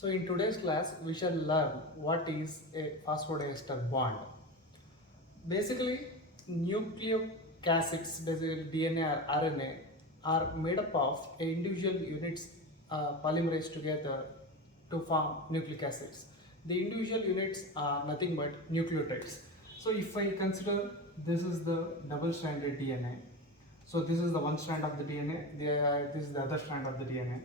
So in today's class, we shall learn what is a phosphodiester bond. Basically, nucleocassids, basically DNA or RNA, are made up of individual units polymerase together to form nucleic acids. The individual units are nothing but nucleotides. So if I consider this is the double-stranded DNA, so this is the one strand of the DNA, this is the other strand of the DNA.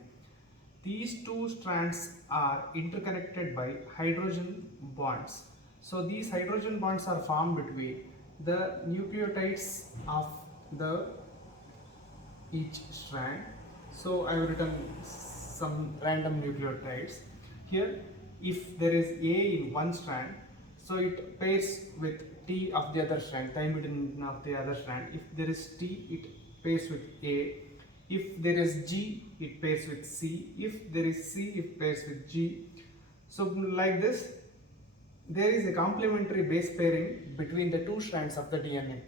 These two strands are interconnected by hydrogen bonds. So these hydrogen bonds are formed between the nucleotides of the each strand. So I have written some random nucleotides. Here, if there is A in one strand, so it pairs with T of the other strand, thymidine of the other strand. If there is T, it pairs with A. If there is G, it pairs with C. If there is C, it pairs with G. So like this, there is a complementary base pairing between the two strands of the DNA.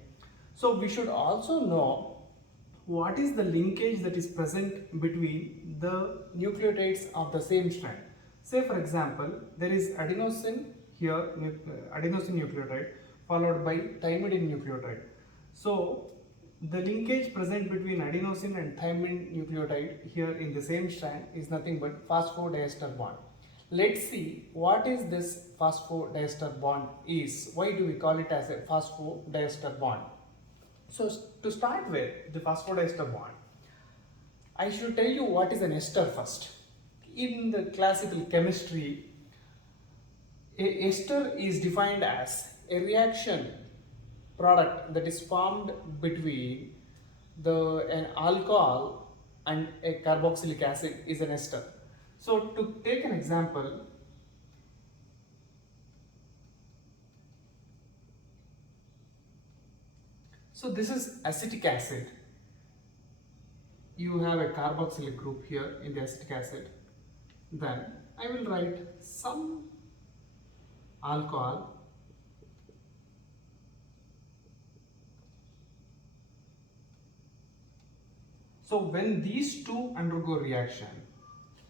So we should also know what is the linkage that is present between the nucleotides of the same strand. Say for example, there is adenosine here, adenosine nucleotide followed by thymidine nucleotide. So the linkage present between adenosine and thymidine nucleotide here in the same strand is nothing but phosphodiester bond. Let's see what is this phosphodiester bond is. Why do we call it as a phosphodiester bond? So to start with the phosphodiester bond, I should tell you what is an ester first. In the classical chemistry, a ester is defined as a reaction product that is formed between an alcohol and a carboxylic acid is an ester. So to take an example, so this is acetic acid. You have a carboxylic group here in the acetic acid. Then I will write some alcohol so when these two undergo reaction,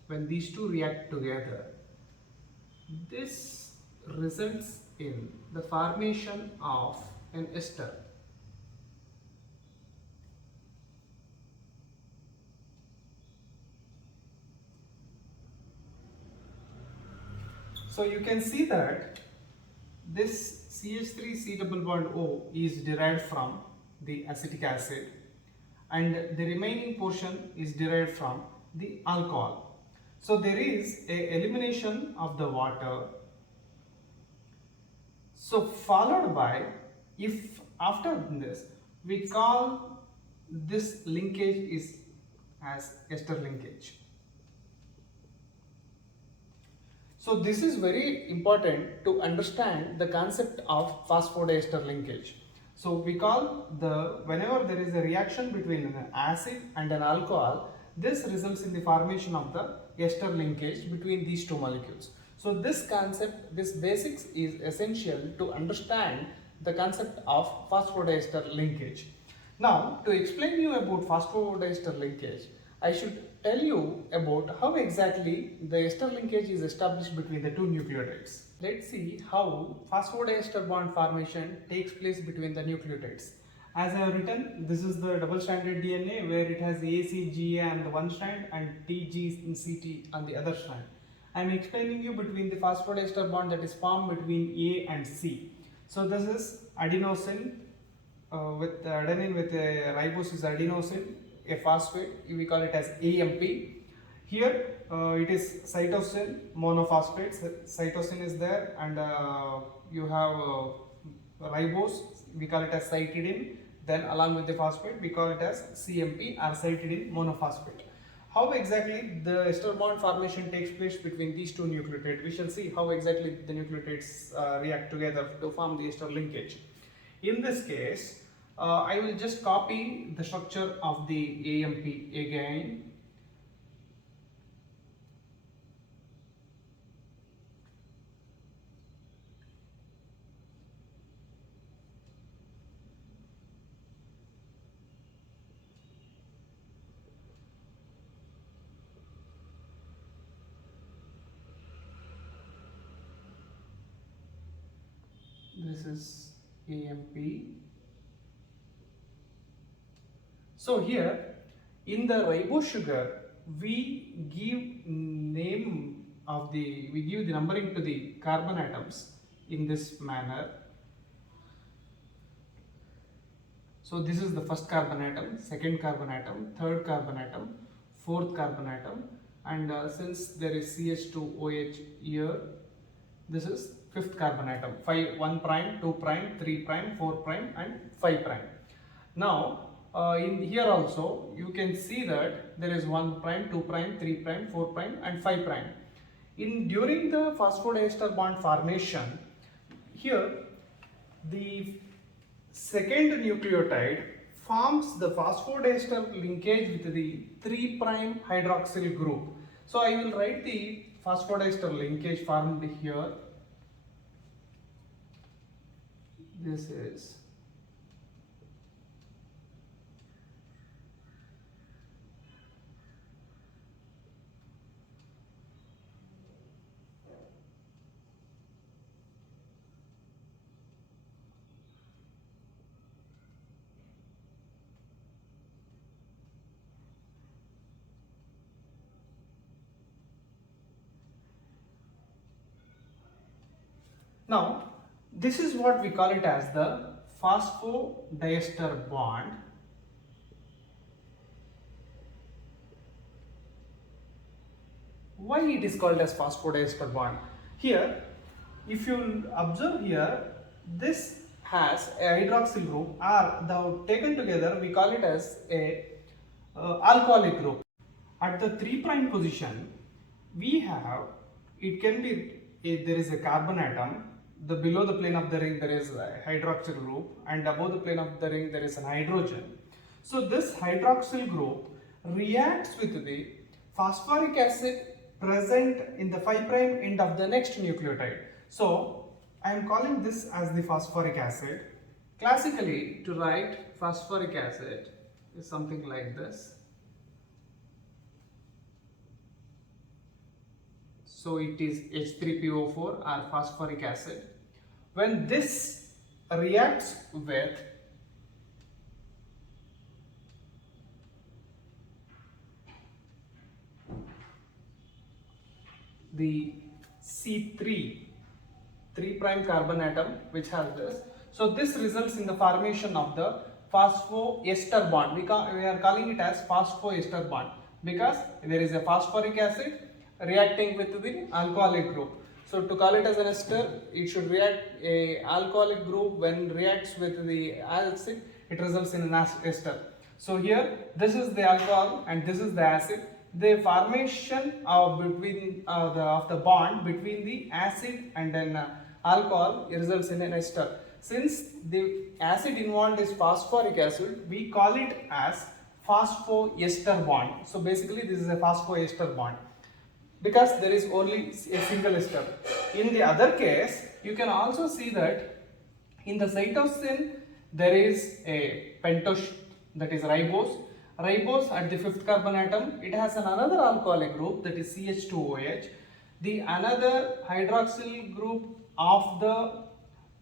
when these two react together, this results in the formation of an ester. So you can see that this CH3 C double bond O is derived from the acetic acid and the remaining portion is derived from the alcohol. So there is a elimination of the water. So followed by, if after this we call this linkage is as ester linkage. So this is very important to understand the concept of phosphodiester linkage. So we call whenever there is a reaction between an acid and an alcohol, this results in the formation of the ester linkage between these two molecules. So this concept, this basics is essential to understand the concept of phosphodiester linkage. Now, to explain you about phosphodiester linkage, I should tell you about how exactly the ester linkage is established between the two nucleotides. Let's see how phosphodiester bond formation takes place between the nucleotides. As I have written, this is the double-stranded DNA where it has ACGA on the one strand and TG and CT on the other strand. I am explaining you between the phosphodiester bond that is formed between A and C. So this is adenosine with adenine with a ribose is adenosine, a phosphate, we call it as AMP. Here it is cytosine monophosphate, cytosine is there, and you have ribose, we call it as cytidine, then along with the phosphate we call it as CMP or cytidine monophosphate. How exactly the ester bond formation takes place between these two nucleotides? We shall see how exactly the nucleotides react together to form the ester linkage. In this case, I will just copy the structure of the AMP again. This is AMP. So here in the ribose sugar, we give the numbering to the carbon atoms in this manner. So this is the first carbon atom, second carbon atom, third carbon atom, fourth carbon atom, and since there is CH2OH here, this is fifth carbon atom, 1 prime, 2 prime, 3 prime, 4 prime and 5 prime. Now in here also you can see that there is 1 prime, 2 prime, 3 prime, 4 prime and 5 prime. During the phosphodiester bond formation, here the second nucleotide forms the phosphodiester linkage with the 3 prime hydroxyl group. So I will write the phosphodiester linkage formed here. This is now this is what we call it as the phosphodiester bond. Why it is called as phosphodiester bond? Here, if you observe here, this has a hydroxyl group, or taken together we call it as a alcoholic group. At the 3 prime position, we have, it can be there is a carbon atom. Below the plane of the ring there is a hydroxyl group, and above the plane of the ring there is an hydrogen. So this hydroxyl group reacts with the phosphoric acid present in the 5 prime end of the next nucleotide. So I am calling this as the phosphoric acid. Classically, to write phosphoric acid is something like this. So it is H3PO4 or phosphoric acid. When this reacts with the C3 3 prime carbon atom which has this, so this results in the formation of the phosphoester bond. We are calling it as phosphoester bond because there is a phosphoric acid reacting with the alcoholic group. So to call it as an ester, it should react a alcoholic group. When reacts with the acid, it results in an ester. So here this is the alcohol and this is the acid. The formation of the bond between the acid and an alcohol results in an ester. Since the acid involved is phosphoric acid, we call it as phosphoester bond. So basically this is a phosphoester bond because there is only a single ester. In the other case, you can also see that in the cytosine there is a pentose, that is ribose. Ribose at the 5th carbon atom, it has another alcoholic group, that is CH2OH. The another hydroxyl group of the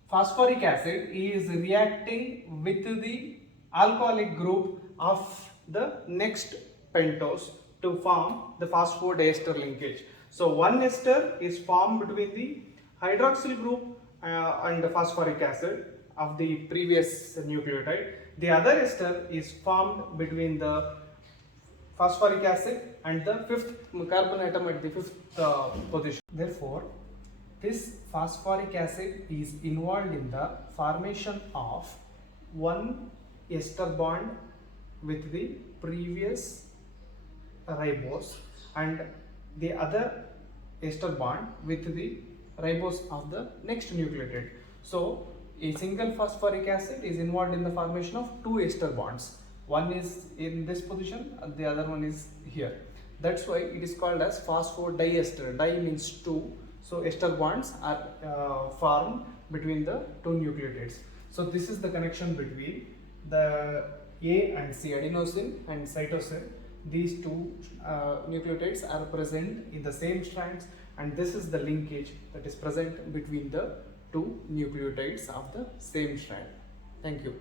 phosphoric acid is reacting with the alcoholic group of the next pentose to form the phosphodiester linkage. So one ester is formed between the hydroxyl group and the phosphoric acid of the previous nucleotide. The other ester is formed between the phosphoric acid and the 5th carbon atom at the 5th position. Therefore, this phosphoric acid is involved in the formation of one ester bond with the previous ribose and the other ester bond with the ribose of the next nucleotide. So a single phosphoric acid is involved in the formation of two ester bonds. One is in this position and the other one is here. That's why it is called as phosphodiester. Di means two. So ester bonds are formed between the two nucleotides. So this is the connection between the A and C, adenosine and cytosine. These two nucleotides are present in the same strands, and this is the linkage that is present between the two nucleotides of the same strand. Thank you.